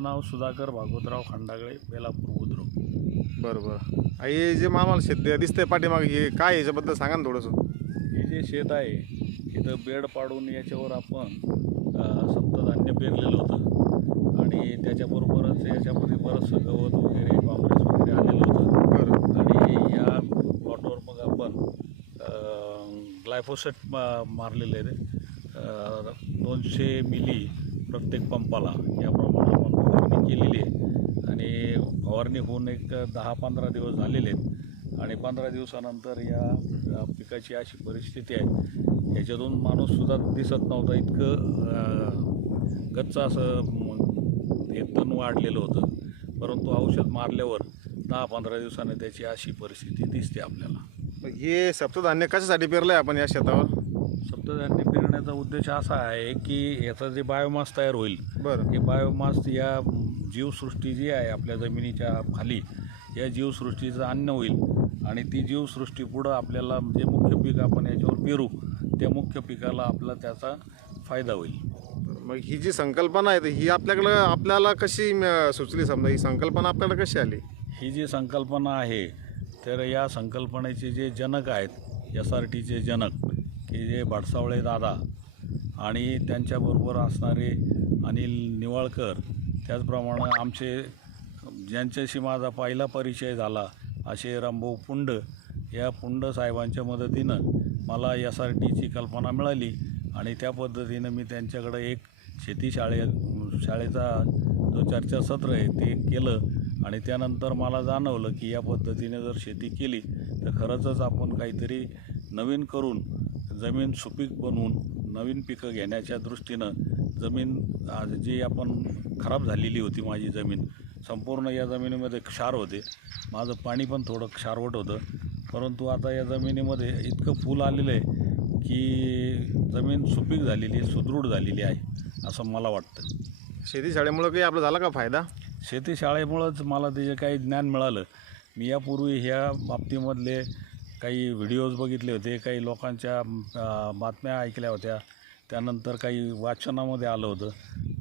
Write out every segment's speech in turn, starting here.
माझं नाव सुधाकर भागवतराव खंडागळे, बेलापूर बुद्रुक. बरं. हे जे आम्हाला शेत दिसतंय पाठीमागे, हे काय याच्याबद्दल सांगा ना थोडंसं. हे जे शेत आहे इथं बेड पाडून याच्यावर आपण सप्तधान्य पेरलेलं होतं आणि त्याच्याबरोबरच याच्यामध्ये बरंचसं गवत वगैरे काँग्रेस वगैरे आलेलं होतं. बरं. आणि या प्लॉटवर मग आपण ग्लायफोसेट मारलेले आहे. 200 मिली प्रत्येक पंपाला याप्रमाणे आपण फवारणी केलेली आहे आणि फवारणी होऊन एक 10-15 दिवस झालेले आहेत आणि 15 दिवसानंतर या पिकाची अशी परिस्थिती आहे, याच्यातून माणूससुद्धा दिसत नव्हता, इतकं गच्च असं हे तण वाढलेलं होतं. परंतु औषध मारल्यावर 10-15 दिवसाने त्याची अशी परिस्थिती दिसते आपल्याला. हे सप्तधान्य कशासाठी पेरलंय आपण या शेतावर? सप्तधान्य पेरण्याचा उद्देश असा आहे की याचं जे बायोमास तयार होईल, बरं. हे बायोमास या जीवसृष्टी जी आहे आपल्या जमिनीच्या खाली, या जीवसृष्टीचं अन्न होईल आणि ती जीवसृष्टी पुढं आपल्याला जे मुख्य पीक आपण याच्यावर पेरू, त्या मुख्य पिकाला आपला त्याचा फायदा होईल. मग ही जी संकल्पना आहे ही आपल्याला कशी सुचली? समजा ही संकल्पना आपल्याला कशी आली? ही जी संकल्पना आहे तर या संकल्पनेचे जे जनक आहेत, SRTचे जनक की जे भडसावळे दादा आणि त्यांच्याबरोबर असणारे अनिल निवाळकर, त्याचप्रमाणे आमचे ज्यांच्याशी माझा पहिला परिचय झाला असे रामभाऊ पुंड, या पुंड साहेबांच्या मदतीनं मला SRTची कल्पना मिळाली आणि त्या पद्धतीनं मी त्यांच्याकडे एक शाळेचा जो चर्चासत्र आहे ते केलं आणि त्यानंतर मला जाणवलं की या पद्धतीने जर शेती केली तर खरंच आपण काहीतरी नवीन करून जमीन सुपीक बनवून नवीन पिकं घेण्याच्या दृष्टीनं जमीन जी आपण खराब झालेली होती, माझी जमीन संपूर्ण या जमिनीमध्ये क्षार होते, माझं पाणी पण थोडं क्षारवट होतं, परंतु आता या जमिनीमध्ये इतकं फूल आलेलं आहे की जमीन सुपीक झालेली, सुदृढ झालेली आहे असं मला वाटतं. शेती शाळेमुळं काही आपला झाला का फायदा? शेती शाळेमुळंच मला त्याचे काही ज्ञान मिळालं. मी यापूर्वी ह्या बाबतीमधले काही व्हिडिओज बघितले होते, काही लोकांच्या बातम्या ऐकल्या होत्या, त्यानंतर काही वाचनामध्ये आलं होतं,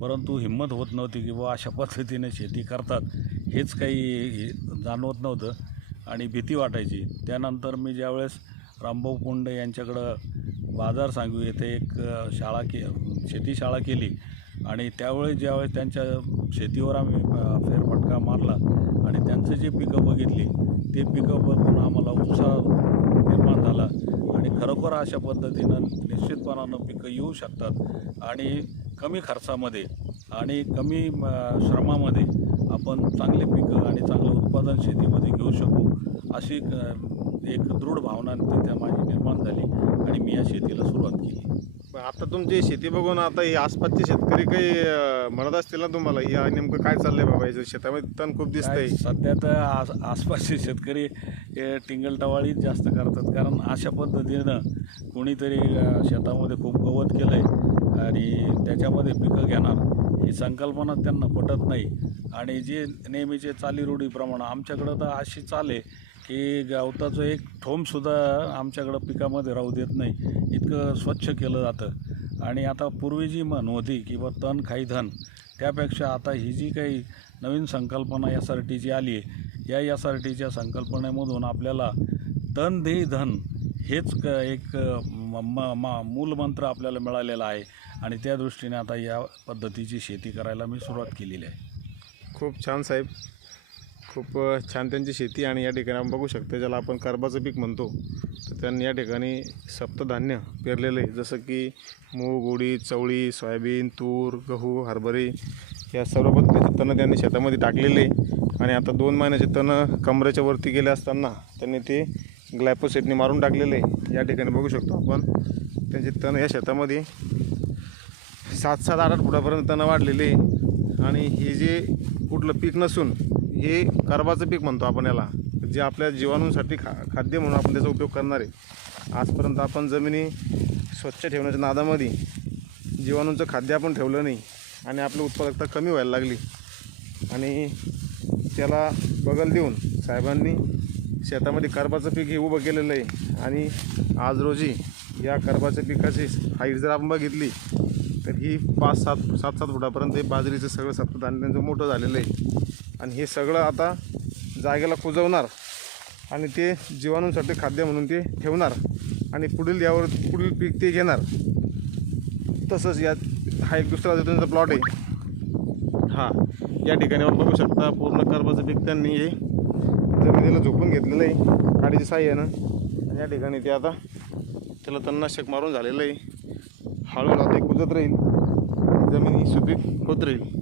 परंतु हिंमत होत नव्हती की बुवा अशा पद्धतीने शेती करतात, हेच काही जाणवत नव्हतं आणि भीती वाटायची. त्यानंतर मी ज्यावेळेस रामभाऊ पुंड यांच्याकडं बाजार सांगवी येथे एक शेती शाळा केली आणि त्यावेळेस ज्यावेळेस त्यांच्या शेतीवर आम्ही फेरफटका मारला आणि त्यांचं जे पिकं बघितली, ते पिकं बघून आम्हाला उत्साह निर्माण झाला आणि खरोखर अशा पद्धतीनं निश्चितपणानं पिकं येऊ शकतात आणि कमी खर्चामध्ये आणि कमी श्रमामध्ये आपण चांगले पिकं आणि चांगलं उत्पादन शेतीमध्ये घेऊ शकू, अशी एक दृढ भावना तिथे माझी निर्माण झाली आणि मी या शेतीला सुरुवात केली. आता तुमची शेती बघून आता ही आसपासचे शेतकरी काही म्हणत असतील ना तुम्हाला, या नेमकं काय चाललंय बाबा, याचं शेतामध्ये तण खूप दिसतंय? सध्या तर आसपासचे शेतकरी हे टिंगलटवाळीच जास्त करतात, कारण अशा पद्धतीनं कोणीतरी शेतामध्ये खूप गवत केलं आहे आणि त्याच्यामध्ये पिकं घेणार ही संकल्पना त्यांना पटत नाही आणि जे नेहमीचे चालीरूढीप्रमाणे आमच्याकडं तर अशी चाल आहे की गवताचं एक ठोंबसुद्धा आमच्याकडं पिकामध्ये राहू देत नाही, इतकं स्वच्छ केलं जातं. आणि आता पूर्वी जी म्हण होती की बा तण खाई धन, त्यापेक्षा आता ही जी काही नवीन संकल्पना SRTची आली आहे, या SRTच्या संकल्पनेमधून आपल्याला तण देई धन हेच एक मूलमंत्र आपल्याला मिळालेला आहे आणि त्या दृष्टीने आता या पद्धतीची शेती करायला मी सुरुवात केलेली आहे. खूप छान साहेब, खूप छान त्यांची शेती. आणि या ठिकाणी आपण बघू शकतो, ज्याला आपण कर्बाचं पीक म्हणतो, तर त्यांनी या ठिकाणी सप्तधान्य पेरलेलं आहे, जसं की मूग, उडीद, चवळी, सोयाबीन, तूर, गहू, हरभरे या सर्व पद्धतीचे तणं त्यांनी शेतामध्ये टाकलेले आणि आता 2 महिन्याचे तणं कमरेच्या वरती गेले असताना त्यांनी ते ग्लायफोसेटने मारून टाकलेले. या ठिकाणी बघू शकतो आपण त्यांचे तण या शेतामध्ये 7-8 फुटापर्यंत तणं वाढलेले आणि हे जे कुठलं पीक नसून हे कर्बाचं पीक म्हणतो आपण याला, जे आपल्या जीवाणूंसाठी खाद्य म्हणून आपण त्याचा उपयोग करणार आहे. आजपर्यंत आपण जमिनी स्वच्छ ठेवण्याच्या नादामध्ये जीवाणूंचं खाद्य आपण ठेवलं नाही आणि आपली उत्पादकता कमी व्हायला लागली आणि त्याला बगल देऊन साहेबांनी शेतामध्ये कर्बाचं पीक हे उभं केलेलं आहे आणि आज रोजी या कर्बाच्या पिकाची हाईट जर आपण बघितली तर ही 5-7 फुटापर्यंत हे बाजरीचं सगळं सप्तधान्य त्यांचं मोठं झालेलं आहे. आणि हे सगळं आता जागेला कुजवणार आणि ते जीवाणूंसाठी खाद्य म्हणून ते ठेवणार आणि पुढील पीक ते घेणार. तसंच यात हा एक दुसरा जो त्यांचा प्लॉट आहे, हा या ठिकाणी आपण बघू शकता पूर्ण कर्बाचं पीक त्यांनी हे जमिनीला झोपून घेतलेलं आहे काडीच्या साह्यानं. आणि या ठिकाणी ते आता त्याला तणनाशक मारून झालेलं आहे. हळूहळू आता कुजत राहील, जमीन ही सुपीक होत राहील.